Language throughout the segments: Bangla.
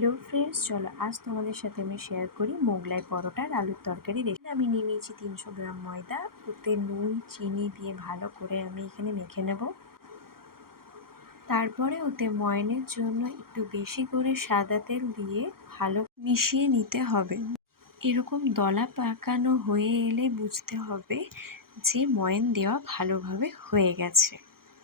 হ্যালো ফ্রেন্ডস, চলো আজ তোমাদের সাথে আমি শেয়ার করি মোগলাই পরোটার আলুর তরকারি রেসিপি। আমি নিয়ে নিয়েছি 300 গ্রাম ময়দা, ওতে নুন চিনি দিয়ে ভালো করে আমি এখানে মেখে নেব। তারপরে ওতে ময়নের জন্য একটু বেশি করে সাদা তেল দিয়ে ভালো মিশিয়ে নিতে হবে। এরকম দলা পাকানো হয়ে এলে বুঝতে হবে যে ময়ন দেওয়া ভালোভাবে হয়ে গেছে।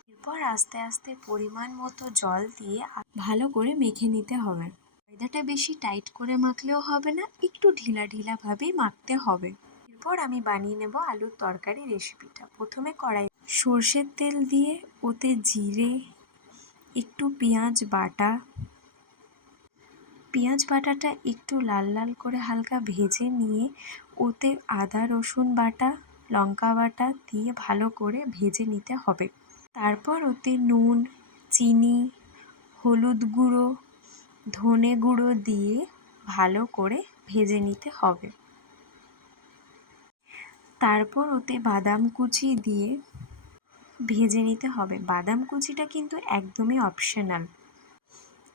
এরপর আস্তে আস্তে পরিমাণ মতো জল দিয়ে ভালো করে মেখে নিতে হবে। ময়দাটা বেশি টাইট করে মাখলেও হবে না, একটু ঢিলা ঢিলা ভাবেই মাখতে হবে। এরপর আমি বানিয়ে নেব আলুর তরকারি রেসিপিটা। প্রথমে কড়াই সর্ষের তেল দিয়ে ওতে জিরে, একটু পেঁয়াজ বাটাটা একটু লাল লাল করে হালকা ভেজে নিয়ে ওতে আদা রসুন বাটা, লঙ্কা বাটা দিয়ে ভালো করে ভেজে নিতে হবে। তারপর ওতে নুন, চিনি, হলুদ গুঁড়ো, ধনে গুঁড়ো দিয়ে ভালো করে ভেজে নিতে হবে। তারপর ওতে বাদাম কুচি দিয়ে ভেজে নিতে হবে। বাদাম কুচিটা কিন্তু একদমই অপশনাল,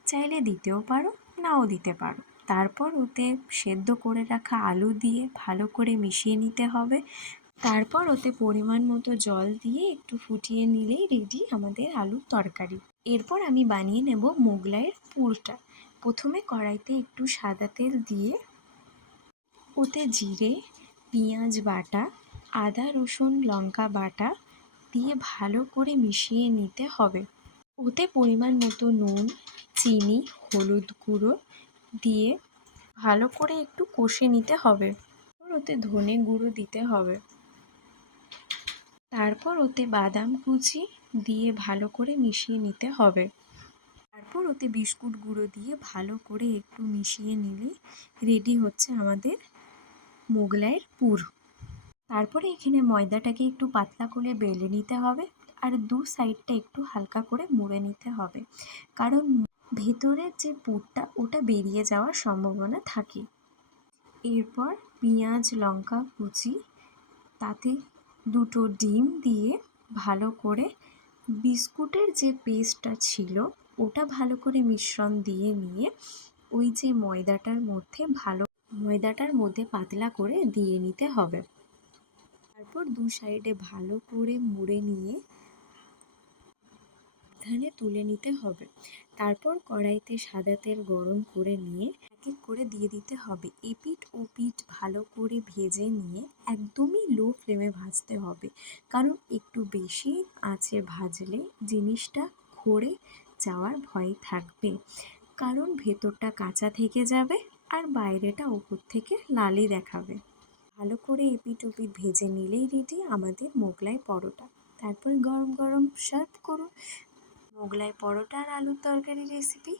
চাইলে দিতেও পারো নাও দিতে পারো। তারপর ওতে সেদ্ধ করে রাখা আলু দিয়ে ভালো করে মিশিয়ে নিতে হবে। তারপর ওতে পরিমাণ মতো জল দিয়ে একটু ফুটিয়ে নিলেই রেডি আমাদের আলুর তরকারি। এরপর আমি বানিয়ে নেব মোগলাইয়ের পুরটা। প্রথমে কড়াইতে একটু সাদা তেল দিয়ে ওতে জিরে, পেঁয়াজ বাটা, আদা রসুন লঙ্কা বাটা দিয়ে ভালো করে মিশিয়ে নিতে হবে। ওতে পরিমাণ মতো নুন, চিনি, হলুদ গুঁড়ো দিয়ে ভালো করে একটু কষে নিতে হবে। ওতে ধনে গুঁড়ো দিতে হবে। তারপর ওতে বাদাম কুচি দিয়ে ভালো করে মিশিয়ে নিতে হবে। তারপর ওতে বিস্কুট গুঁড়ো দিয়ে ভালো করে একটু মিশিয়ে নিলেই রেডি হচ্ছে আমাদের মোগলাইয়ের পুর। তারপরে এখানে ময়দাটাকে একটু পাতলা করে বেলে নিতে হবে আর দু সাইডটা একটু হালকা করে মুড়ে নিতে হবে, কারণ ভেতরের যে পুরটা ওটা বেরিয়ে যাওয়ার সম্ভাবনা থাকে। এরপর পেঁয়াজ লঙ্কা কুচি, তাতে দুটো ডিম দিয়ে ভালো করে বিস্কুটের যে পেস্টটা ছিল ওটা ভালো করে মিশ্রণ দিয়ে নিয়ে ওই যে ময়দাটার মধ্যে পাতলা করে দিয়ে নিতে হবে। তারপর দু সাইডে ভালো করে মুড়ে নিয়ে সাবধানে তুলে নিতে হবে। তারপর কড়াইতে সাদা তেল গরম করে নিয়ে এক এক করে দিয়ে দিতে হবে। এপিঠ ওপিঠ ভালো করে ভেজে নিয়ে একদমই লো ফ্লেমে ভাজতে হবে, কারণ একটু বেশি আঁচে ভাজলে জিনিসটা ধরে যাওয়ার ভয় থাকবে, কারণ ভেতরটা কাঁচা থেকে যাবে আর বাইরেটা ওপর থেকে লালই দেখাবে। ভালো করে এপিঠ ওপিঠ ভেজে নিলেই রেডি আমাদের মোগলাই পরোটা। তারপর গরম গরম সার্ভ করুন মোগলাই পরোটা আর আলুর তরকারি রেসিপি।